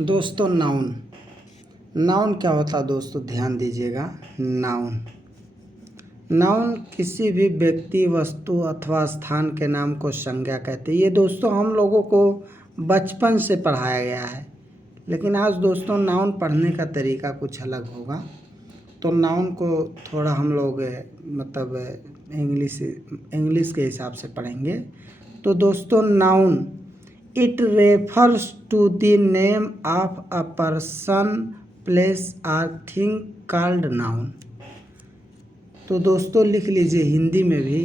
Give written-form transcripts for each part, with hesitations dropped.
दोस्तों noun noun क्या होता है दोस्तों, ध्यान दीजिएगा। नाउन नाउन किसी भी व्यक्ति, वस्तु अथवा स्थान के नाम को संज्ञा कहते हैं। ये दोस्तों हम लोगों को बचपन से पढ़ाया गया है, लेकिन आज दोस्तों नाउन पढ़ने का तरीका कुछ अलग होगा। तो नाउन को थोड़ा हम लोग मतलब इंग्लिश के हिसाब से पढ़ेंगे। तो दोस्तों noun it refers to the name of a person, place और थिंग कॉल्ड नाउन। तो दोस्तों लिख लीजिए हिंदी में भी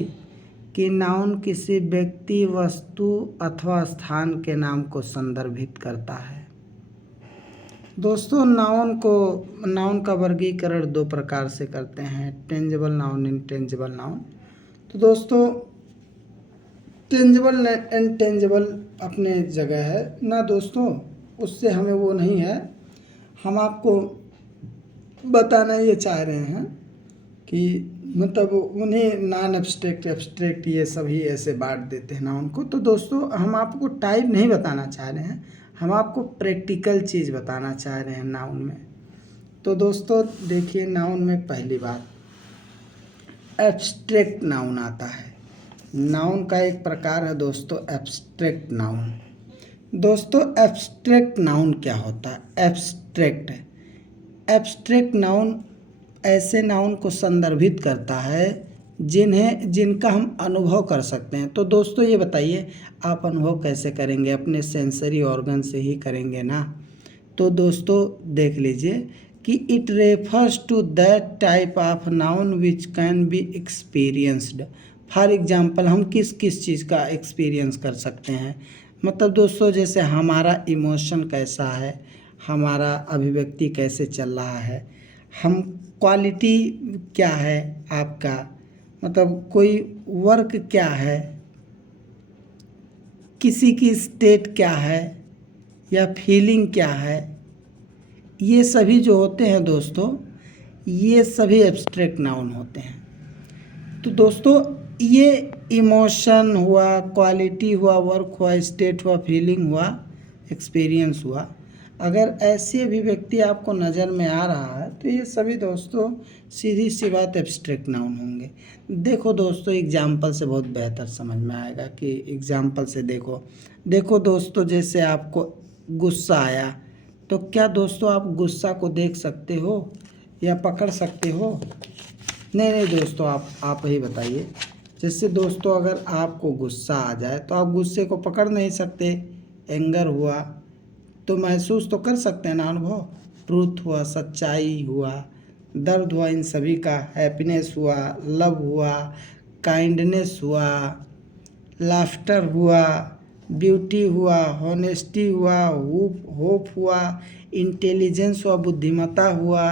कि नाउन किसी व्यक्ति, वस्तु अथवा स्थान के नाम को संदर्भित करता है। दोस्तों नाउन का वर्गीकरण दो प्रकार से करते हैं, टेंजिबल नाउन, इनटेंजिबल नाउन। तो दोस्तों टेंजिबल इनटेंजिबल अपने जगह है ना दोस्तों, उससे हमें वो नहीं है। हम आपको बताना ये चाह रहे हैं कि मतलब उन्हें नॉन एब्स्ट्रैक्ट, एब्स्ट्रैक्ट ये सभी ऐसे बांट देते हैं नाउन को। तो दोस्तों हम आपको टाइप नहीं बताना चाह रहे हैं, हम आपको प्रैक्टिकल चीज़ बताना चाह रहे हैं नाउन में। तो दोस्तों देखिए, नाउन में पहली बात एब्स्ट्रैक्ट नाउन आता है। नाउन का एक प्रकार है दोस्तों एब्स्ट्रैक्ट नाउन। दोस्तों एब्स्ट्रैक्ट नाउन क्या होता है? एब्स्ट्रैक्ट नाउन ऐसे नाउन को संदर्भित करता है जिनका हम अनुभव कर सकते हैं। तो दोस्तों ये बताइए, आप अनुभव कैसे करेंगे? अपने सेंसरी ऑर्गन से ही करेंगे ना। तो दोस्तों देख लीजिए कि it refers to that type of noun which can be experienced. For example हम किस किस चीज़ का एक्सपीरियंस कर सकते हैं? मतलब दोस्तों जैसे हमारा इमोशन कैसा है, हमारा अभिव्यक्ति कैसे चल रहा है, हम क्वालिटी क्या है आपका, मतलब कोई वर्क क्या है, किसी की स्टेट क्या है या फीलिंग क्या है, ये सभी जो होते हैं दोस्तों, ये सभी एब्स्ट्रैक्ट नाउन होते हैं। तो दोस्तों ये इमोशन हुआ, क्वालिटी हुआ, वर्क हुआ, स्टेट हुआ, फीलिंग हुआ, एक्सपीरियंस हुआ, अगर ऐसी अभिव्यक्ति आपको नज़र में आ रहा है तो ये सभी दोस्तों सीधी सी बात एब्स्ट्रैक्ट नाउन होंगे। देखो दोस्तों एग्जाम्पल से बहुत बेहतर समझ में आएगा कि एग्जाम्पल से देखो दोस्तों, जैसे आपको गुस्सा आया तो क्या दोस्तों आप गुस्सा को देख सकते हो या पकड़ सकते हो? नहीं दोस्तों, आप ही बताइए। जैसे दोस्तों अगर आपको गुस्सा आ जाए तो आप गुस्से को पकड़ नहीं सकते। एंगर हुआ तो महसूस तो कर सकते हैं ना, अनुभव। ट्रूथ हुआ, सच्चाई हुआ, दर्द हुआ, इन सभी का। हैप्पीनेस हुआ, लव हुआ, काइंडनेस हुआ, लाफ्टर हुआ, ब्यूटी हुआ, हॉनेस्टी हुआ, होप हुआ, इंटेलिजेंस हुआ, बुद्धिमत्ता हुआ,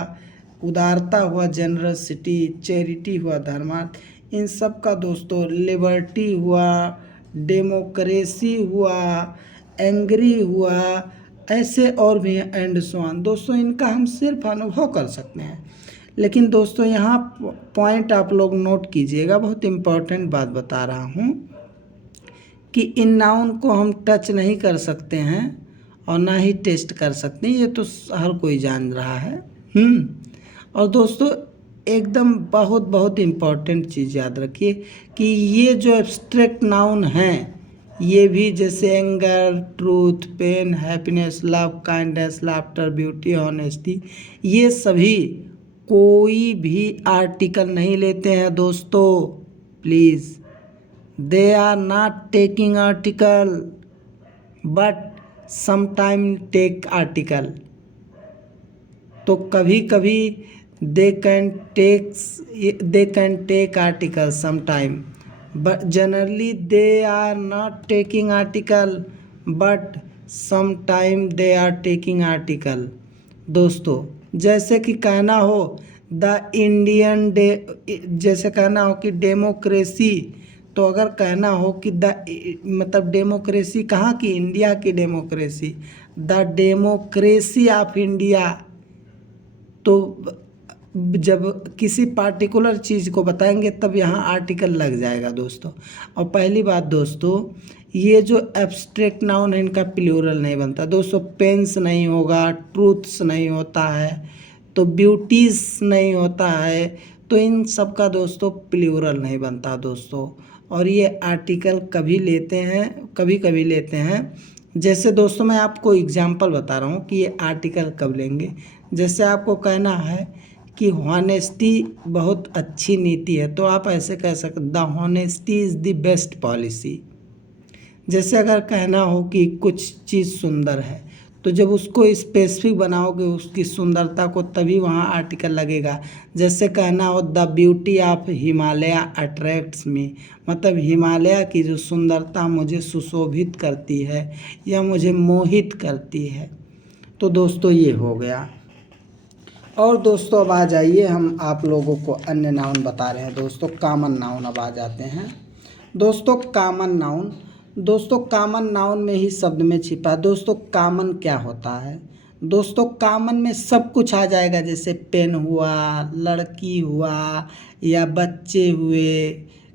उदारता हुआ, जनरसिटी, चैरिटी हुआ, धर्मार्थ, इन सब का दोस्तों। लिबर्टी हुआ, डेमोक्रेसी हुआ, एंग्री हुआ, ऐसे और भी एंड सो ऑन। दोस्तों इनका हम सिर्फ अनुभव कर सकते हैं। लेकिन दोस्तों यहाँ पॉइंट आप लोग नोट कीजिएगा, बहुत इम्पोर्टेंट बात बता रहा हूँ कि इन नाउन को हम टच नहीं कर सकते हैं और ना ही टेस्ट कर सकते हैं, ये तो हर कोई जान रहा है। और दोस्तों एकदम बहुत इम्पॉर्टेंट चीज़ याद रखिए कि ये जो एब्स्ट्रैक्ट नाउन हैं, ये भी जैसे anger, truth, pain, happiness, love, kindness, laughter, beauty, honesty, ये सभी कोई भी आर्टिकल नहीं लेते हैं दोस्तों, please. They are not taking article but sometime take article. तो कभी कभी they can take article sometime, but generally they are not taking article but sometime they are taking article। दोस्तों जैसे कि कहना हो द इंडियन डे, जैसे कहना हो कि डेमोक्रेसी, तो अगर कहना हो कि मतलब डेमोक्रेसी कहाँ की? इंडिया की democracy, the democracy of India. तो जब किसी पार्टिकुलर चीज़ को बताएंगे तब यहाँ आर्टिकल लग जाएगा दोस्तों। और पहली बात दोस्तों, ये जो एब्स्ट्रैक्ट नाउन है इनका प्लूरल नहीं बनता दोस्तों। पेन्स नहीं होगा, ट्रूथ्स नहीं होता है, तो ब्यूटीज नहीं होता है, तो इन सब का दोस्तों प्लूरल नहीं बनता दोस्तों। और ये आर्टिकल कभी लेते हैं, कभी कभी लेते हैं। जैसे दोस्तों मैं आपको एग्जांपल बता रहा हूँ कि ये आर्टिकल कब लेंगे। जैसे आपको कहना है कि हॉनेस्टी बहुत अच्छी नीति है, तो आप ऐसे कह सकते, the honesty is the best policy. जैसे अगर कहना हो कि कुछ चीज़ सुंदर है, तो जब उसको स्पेसिफिक बनाओगे उसकी सुंदरता को, तभी वहाँ आर्टिकल लगेगा। जैसे कहना हो the beauty of Himalaya attracts me, मतलब हिमालय की जो सुंदरता मुझे सुशोभित करती है या मुझे मोहित करती है। तो दोस्तों ये हो गया। और दोस्तों अब आ जाइए, हम आप लोगों को अन्य नाउन बता रहे हैं दोस्तों, कॉमन नाउन अब आ जाते हैं दोस्तों। कॉमन नाउन दोस्तों, कॉमन नाउन में ही शब्द में छिपा दोस्तों कॉमन क्या होता है दोस्तों। कॉमन में सब कुछ आ जाएगा, जैसे पेन हुआ, लड़की हुआ या बच्चे हुए,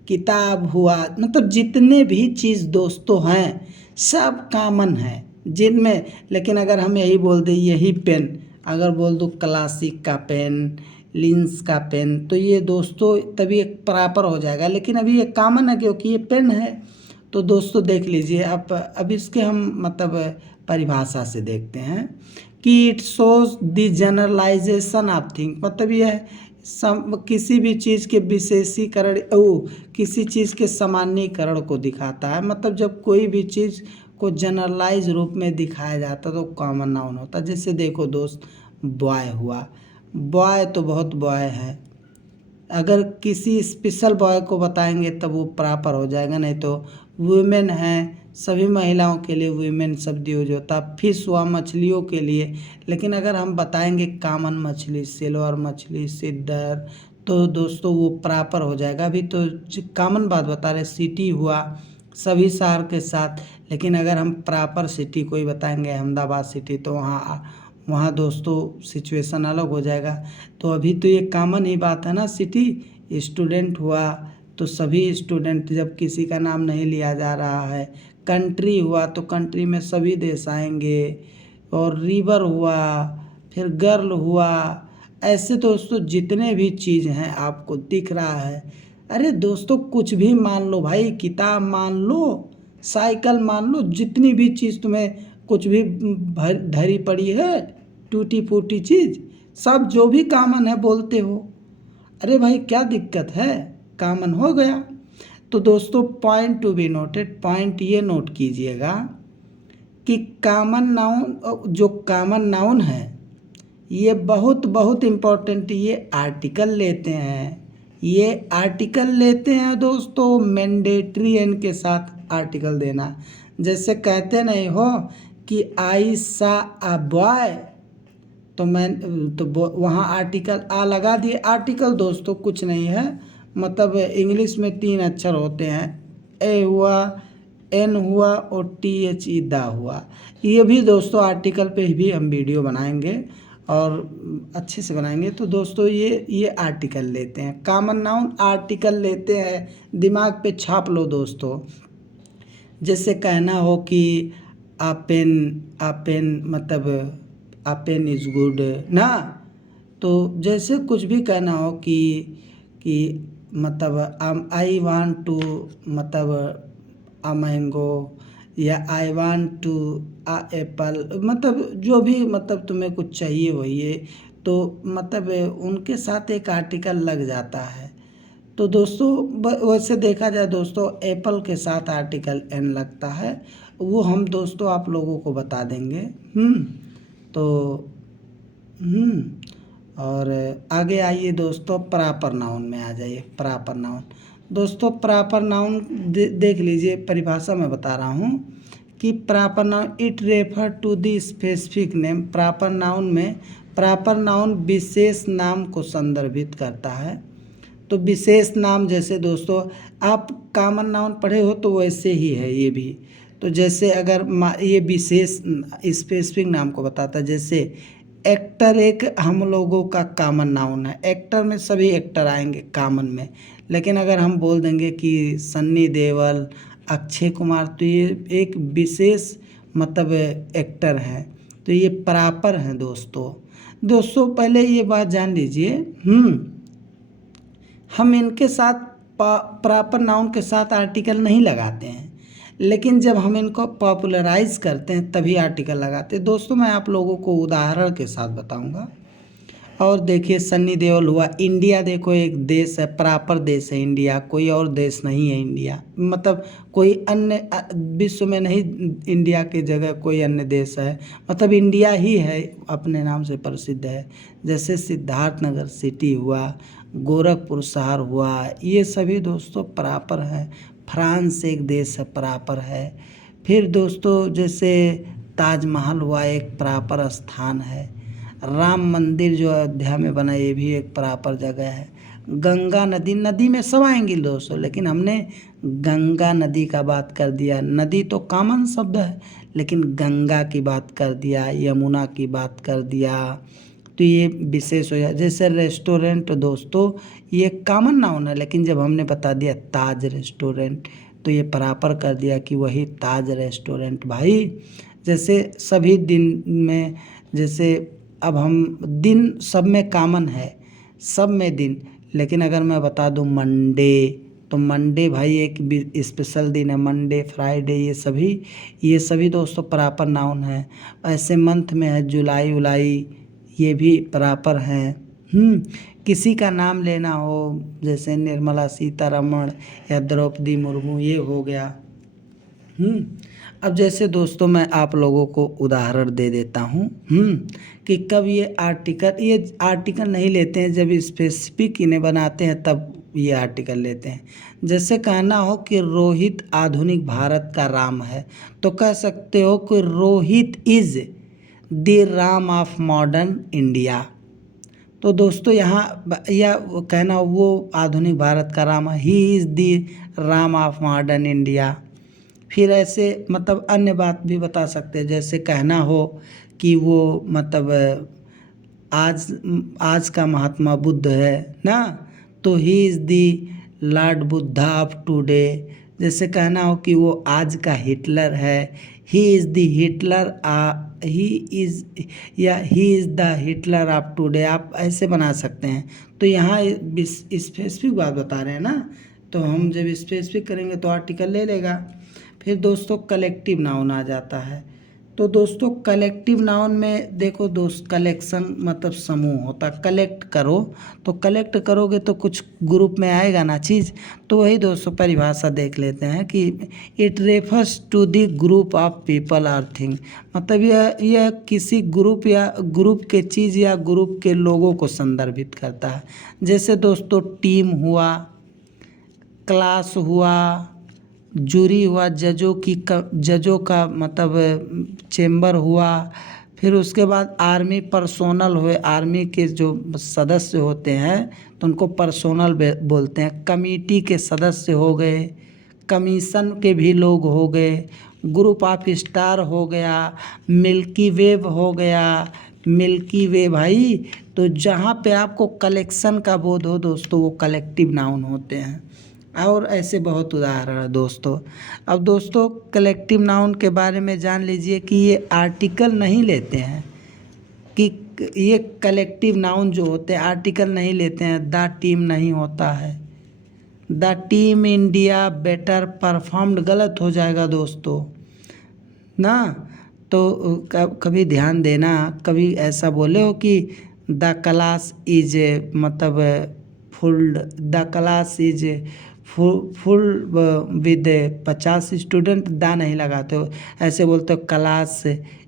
किताब हुआ, मतलब जितने भी चीज़ दोस्तों हैं सब कॉमन है जिनमें। लेकिन अगर हम यही बोल दें यही पेन, अगर बोल दो क्लासिक का पेन, लिंस का पेन, तो ये दोस्तों तभी एक प्रॉपर हो जाएगा। लेकिन अभी ये कॉमन है क्योंकि ये पेन है। तो दोस्तों देख लीजिए आप, अब इसके हम मतलब परिभाषा से देखते हैं कि it shows the generalization of thing, मतलब यह किसी भी चीज़ के विशेषीकरण, किसी चीज़ के सामान्यीकरण को दिखाता है। मतलब जब कोई भी चीज़ को जनरलाइज रूप में दिखाया जाता तो कॉमन नाउन होता। जैसे देखो दोस्त, बॉय हुआ, बॉय तो बहुत बॉय है, अगर किसी स्पेशल बॉय को बताएंगे तब वो प्रॉपर हो जाएगा। नहीं तो वुमेन है, सभी महिलाओं के लिए वुमेन शब्द यूज होता। फिश हुआ मछलियों के लिए, लेकिन अगर हम बताएंगे कॉमन मछली, सिल्वर मछली, सिद्धर, तो दोस्तों वो प्रॉपर हो जाएगा। अभी तो कॉमन बात बता रहे। सिटी हुआ सभी शहर के साथ, लेकिन अगर हम प्रॉपर सिटी कोई बताएंगे अहमदाबाद सिटी, तो वहाँ दोस्तों सिचुएशन अलग हो जाएगा। तो अभी तो ये कॉमन ही बात है ना। सिटी स्टूडेंट हुआ तो सभी स्टूडेंट, जब किसी का नाम नहीं लिया जा रहा है। कंट्री हुआ तो कंट्री में सभी देश आएंगे। और रिवर हुआ, फिर गर्ल हुआ, ऐसे दोस्तों जितने भी चीज़ हैं आपको दिख रहा है। अरे दोस्तों कुछ भी मान लो भाई, किताब मान लो, साइकिल मान लो, जितनी भी चीज़ तुम्हें कुछ भी धरी पड़ी है, टूटी फूटी चीज़, सब जो भी कॉमन है बोलते हो। अरे भाई क्या दिक्कत है, कॉमन हो गया। तो दोस्तों point to be noted, point ये नोट कीजिएगा कि कॉमन नाउन, जो कॉमन नाउन है ये बहुत बहुत इम्पोर्टेंट, ये आर्टिकल लेते हैं, ये आर्टिकल लेते हैं दोस्तों। मैंडेटरी एन के साथ आर्टिकल देना। जैसे कहते नहीं हो कि आई सा अ बॉय, तो वहाँ आर्टिकल आ लगा दिए। आर्टिकल दोस्तों कुछ नहीं है, मतलब इंग्लिश में 3 अक्षर होते हैं, ए हुआ, एन हुआ और THE दा हुआ। ये भी दोस्तों आर्टिकल पे भी हम वीडियो बनाएंगे और अच्छे से बनाएंगे। तो दोस्तों ये आर्टिकल लेते हैं, कॉमन नाउन आर्टिकल लेते हैं, दिमाग पे छाप लो दोस्तों। जैसे कहना हो कि आ पेन मतलब आ पेन इज़ गुड ना, तो जैसे कुछ भी कहना हो कि मतलब आई वांट टू, मतलब आ मैंगो, या I want to a apple, मतलब जो भी मतलब तुम्हें कुछ चाहिए वही है, तो मतलब उनके साथ एक आर्टिकल लग जाता है। तो दोस्तों वैसे देखा जाए दोस्तों, एप्पल के साथ आर्टिकल एन लगता है, वो हम दोस्तों आप लोगों को बता देंगे। तो और आगे आइए दोस्तों, प्रॉपर नाउन में आ जाइए। प्रॉपर नाउन दोस्तों, प्रॉपर नाउन देख लीजिए, परिभाषा में बता रहा हूँ कि proper noun it refer to the specific name. Proper noun में, प्रॉपर नाउन विशेष नाम को संदर्भित करता है। तो विशेष नाम, जैसे दोस्तों आप कॉमन नाउन पढ़े हो तो वैसे ही है ये भी। तो जैसे अगर ये विशेष स्पेसिफिक नाम को बताता है, जैसे एक्टर एक हम लोगों का कॉमन नाउन है। एक्टर में सभी एक्टर आएंगे कॉमन में, लेकिन अगर हम बोल देंगे कि सन्नी देओल, अक्षय कुमार, तो ये एक विशेष मतलब एक्टर हैं, तो ये प्रॉपर हैं दोस्तों। दोस्तों पहले ये बात जान लीजिए, हम इनके साथ प्रॉपर नाउन के साथ आर्टिकल नहीं लगाते हैं, लेकिन जब हम इनको पॉपुलराइज करते हैं तभी आर्टिकल लगाते हैं। दोस्तों मैं आप लोगों को उदाहरण के साथ बताऊंगा। और देखिए सन्नी देओल हुआ, इंडिया देखो एक देश है, प्रॉपर देश है इंडिया, कोई और देश नहीं है इंडिया, मतलब कोई अन्य विश्व में नहीं, इंडिया की जगह कोई अन्य देश है, मतलब इंडिया ही है, अपने नाम से प्रसिद्ध है। जैसे सिद्धार्थनगर सिटी हुआ, गोरखपुर शहर हुआ, ये सभी दोस्तों प्रॉपर हैं। फ्रांस एक देश है, प्रॉपर है। फिर दोस्तों जैसे ताजमहल हुआ, एक प्रॉपर स्थान है। राम मंदिर जो अयोध्या में बना, ये भी एक प्रॉपर जगह है। गंगा नदी, नदी में सब आएंगे दोस्तों, लेकिन हमने गंगा नदी का बात कर दिया। नदी तो कॉमन शब्द है, लेकिन गंगा की बात कर दिया, यमुना की बात कर दिया, तो ये विशेष हो जाए। जैसे रेस्टोरेंट दोस्तों, ये कॉमन नाउन है, लेकिन जब हमने बता दिया ताज रेस्टोरेंट, तो ये प्रॉपर कर दिया कि वही ताज रेस्टोरेंट भाई। जैसे सभी दिन में, जैसे अब हम दिन सब में कॉमन है, सब में दिन, लेकिन अगर मैं बता दूं मंडे, तो मंडे भाई एक स्पेशल दिन है, मंडे फ्राइडे, ये सभी दोस्तों प्रॉपर नाउन है। ऐसे मंथ में है जुलाई उलाई, ये भी प्रॉपर हैं। किसी का नाम लेना हो, जैसे निर्मला सीतारमण या द्रौपदी मुर्मू, ये हो गया। अब जैसे दोस्तों मैं आप लोगों को उदाहरण दे देता हूँ कि कब ये आर्टिकल नहीं लेते हैं, जब स्पेसिफिक इन्हें बनाते हैं तब ये आर्टिकल लेते हैं। जैसे कहना हो कि रोहित आधुनिक भारत का राम है, तो कह सकते हो कि Rohit is the Ram of modern India. तो दोस्तों यहाँ या कहना वो आधुनिक भारत का राम है, he is the Ram of modern India. फिर ऐसे मतलब अन्य बात भी बता सकते हैं, जैसे कहना हो कि वो मतलब आज का महात्मा बुद्ध है ना, तो he is the Lord Buddha of today. जैसे कहना हो कि वो आज का हिटलर है, he is the Hitler, he is the Hitler of today, आप ऐसे बना सकते हैं। तो यहाँ स्पेसिफिक बात बता रहे हैं ना, तो हम जब स्पेसिफिक करेंगे तो आर्टिकल ले लेगा। फिर दोस्तों कलेक्टिव नाउन आ जाता है। तो दोस्तों कलेक्टिव नाउन में देखो दोस्त, कलेक्शन मतलब समूह होता, कलेक्ट करो, तो कलेक्ट करोगे तो कुछ ग्रुप में आएगा ना चीज़। तो वही दोस्तों परिभाषा देख लेते हैं कि it refers to the group of people और थिंग, मतलब यह किसी ग्रुप या ग्रुप के चीज़ या ग्रुप के लोगों को संदर्भित करता है। जैसे दोस्तों टीम हुआ, क्लास हुआ, जूरी हुआ, जजों का मतलब चेंबर हुआ। फिर उसके बाद आर्मी पर्सोनल हुए, आर्मी के जो सदस्य होते हैं तो उनको पर्सोनल बोलते हैं। कमेटी के सदस्य हो गए, कमीशन के भी लोग हो गए, ग्रुप ऑफ स्टार हो गया, मिल्की वेव हो गया, मिल्की वे भाई। तो जहाँ पे आपको कलेक्शन का बोध हो दोस्तों, वो कलेक्टिव नाउन होते हैं। और ऐसे बहुत उदाहरण है दोस्तों। अब दोस्तों कलेक्टिव नाउन के बारे में जान लीजिए कि ये आर्टिकल नहीं लेते हैं, कि ये कलेक्टिव नाउन जो होते हैं आर्टिकल नहीं लेते हैं। द टीम नहीं होता है, the team India better performed, गलत हो जाएगा दोस्तों ना। तो कभी ध्यान देना, कभी ऐसा बोले हो कि द क्लास इज मतलब full, the class is full with 50 student, दा नहीं लगाते हो, ऐसे बोलते हो क्लास